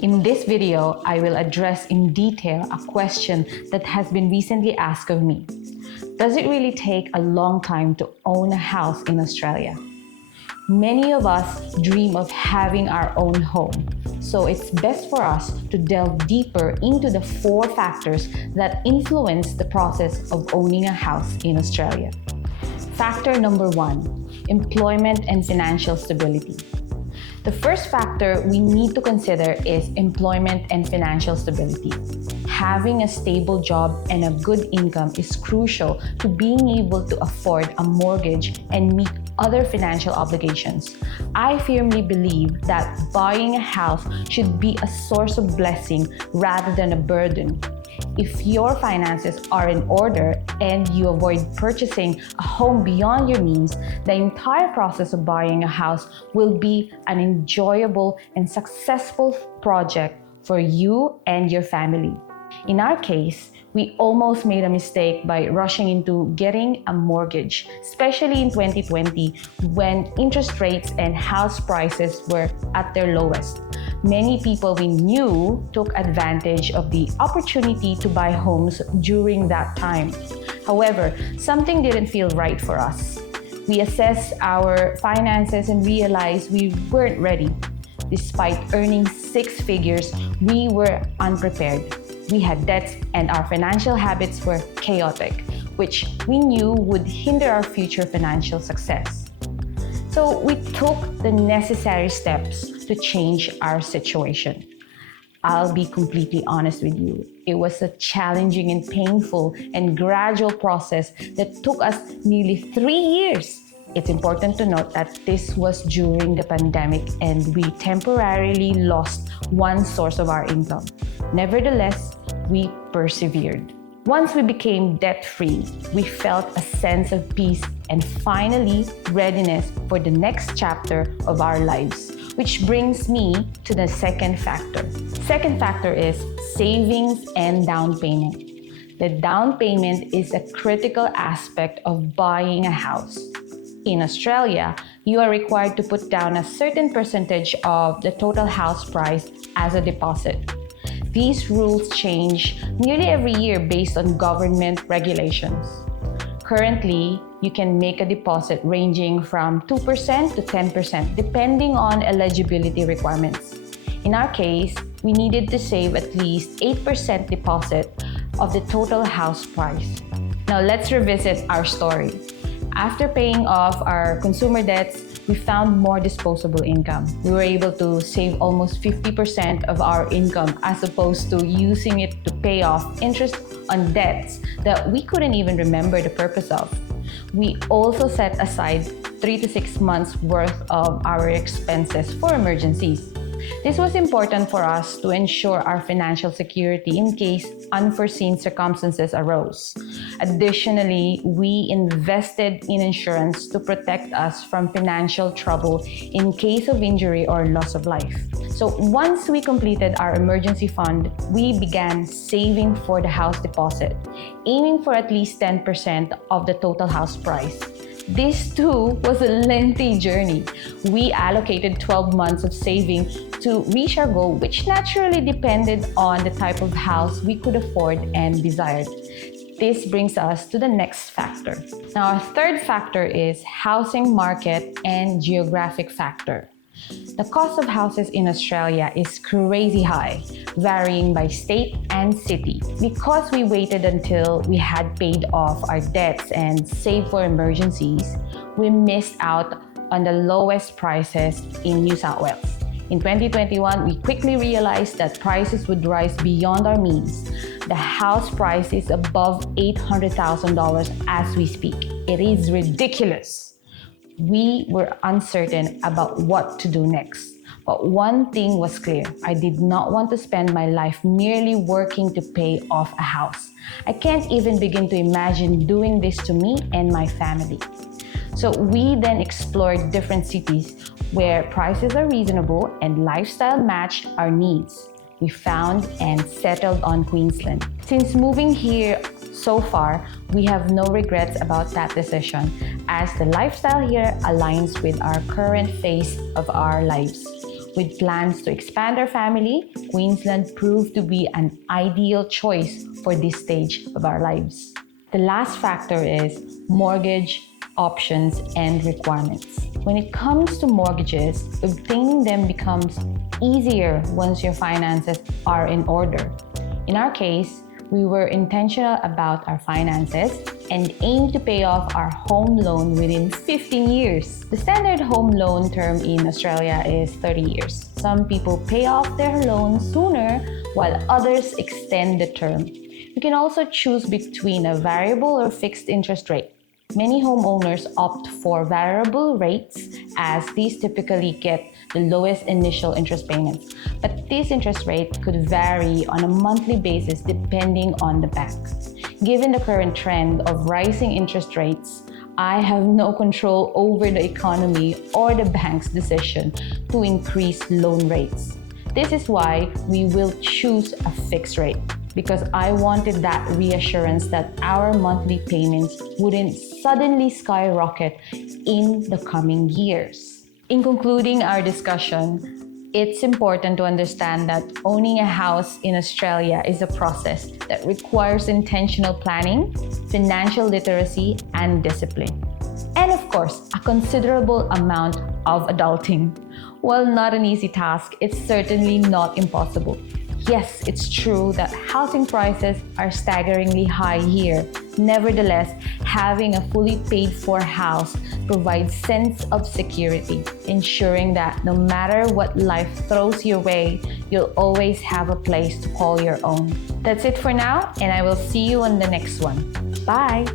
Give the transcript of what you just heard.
In this video, I will address in detail a question that has been recently asked of me. Does it really take a long time to own a house in Australia? Many of us dream of having our own home, so it's best for us to delve deeper into the 4 factors that influence the process of owning a house in Australia. Factor number 1, employment and financial stability. The first factor we need to consider is employment and financial stability. Having a stable job and a good income is crucial to being able to afford a mortgage and meet other financial obligations. I firmly believe that buying a house should be a source of blessing rather than a burden. If your finances are in order and you avoid purchasing a home beyond your means, the entire process of buying a house will be an enjoyable and successful project for you and your family. In our case, we almost made a mistake by rushing into getting a mortgage, especially in 2020 when interest rates and house prices were at their lowest. Many people we knew took advantage of the opportunity to buy homes during that time. However, something didn't feel right for us. We assessed our finances and realized we weren't ready. Despite earning 6 figures, we were unprepared. We had debts and our financial habits were chaotic, which we knew would hinder our future financial success. So we took the necessary steps to change our situation. I'll be completely honest with you. It was a challenging and painful and gradual process that took us nearly 3 years. It's important to note that this was during the pandemic and we temporarily lost one source of our income. Nevertheless, we persevered. Once we became debt-free, we felt a sense of peace and finally readiness for the next chapter of our lives, which brings me to the second factor. Second factor is savings and down payment. The down payment is a critical aspect of buying a house. In Australia, you are required to put down a certain percentage of the total house price as a deposit. These rules change nearly every year based on government regulations. Currently, you can make a deposit ranging from 2% to 10% depending on eligibility requirements. In our case, we needed to save at least 8% deposit of the total house price. Now let's revisit our story. After paying off our consumer debts, we found more disposable income. We were able to save almost 50% of our income as opposed to using it to pay off interest on debts that we couldn't even remember the purpose of. We also set aside 3 to 6 months worth of our expenses for emergencies. This was important for us to ensure our financial security in case unforeseen circumstances arose. Additionally, we invested in insurance to protect us from financial trouble in case of injury or loss of life. So once we completed our emergency fund, we began saving for the house deposit, aiming for at least 10% of the total house price. This too was a lengthy journey. We allocated 12 months of saving to reach our goal, which naturally depended on the type of house we could afford and desired. This brings us to the next factor. Now, our third factor is housing market and geographic factor. The cost of houses in Australia is crazy high, varying by state and city. Because we waited until we had paid off our debts and saved for emergencies, we missed out on the lowest prices in New South Wales. In 2021, we quickly realized that prices would rise beyond our means. The house price is above $800,000 as we speak. It is ridiculous. We were uncertain about what to do next. But one thing was clear. I did not want to spend my life merely working to pay off a house. I can't even begin to imagine doing this to me and my family. So we then explored different cities where prices are reasonable and lifestyle match our needs. We found and settled on Queensland. Since moving here so far, we have no regrets about that decision as the lifestyle here aligns with our current phase of our lives. With plans to expand our family, Queensland proved to be an ideal choice for this stage of our lives. The last factor is mortgage options and requirements. When it comes to mortgages, obtaining them becomes easier once your finances are in order. In our case, we were intentional about our finances and aimed to pay off our home loan within 15 years. The standard home loan term in Australia is 30 years. Some people pay off their loans sooner while others extend the term. You can also choose between a variable or fixed interest rate. Many homeowners opt for variable rates as these typically get the lowest initial interest payments. But this interest rate could vary on a monthly basis depending on the bank. Given the current trend of rising interest rates, I have no control over the economy or the bank's decision to increase loan rates. This is why we will choose a fixed rate, because I wanted that reassurance that our monthly payments wouldn't suddenly skyrocket in the coming years. In concluding our discussion, it's important to understand that owning a house in Australia is a process that requires intentional planning, financial literacy, and discipline. And of course, a considerable amount of adulting. While not an easy task, it's certainly not impossible. Yes, it's true that housing prices are staggeringly high here. Nevertheless, having a fully paid for house provides sense of security, ensuring that no matter what life throws your way, you'll always have a place to call your own. That's it for now, and I will see you on the next one. Bye!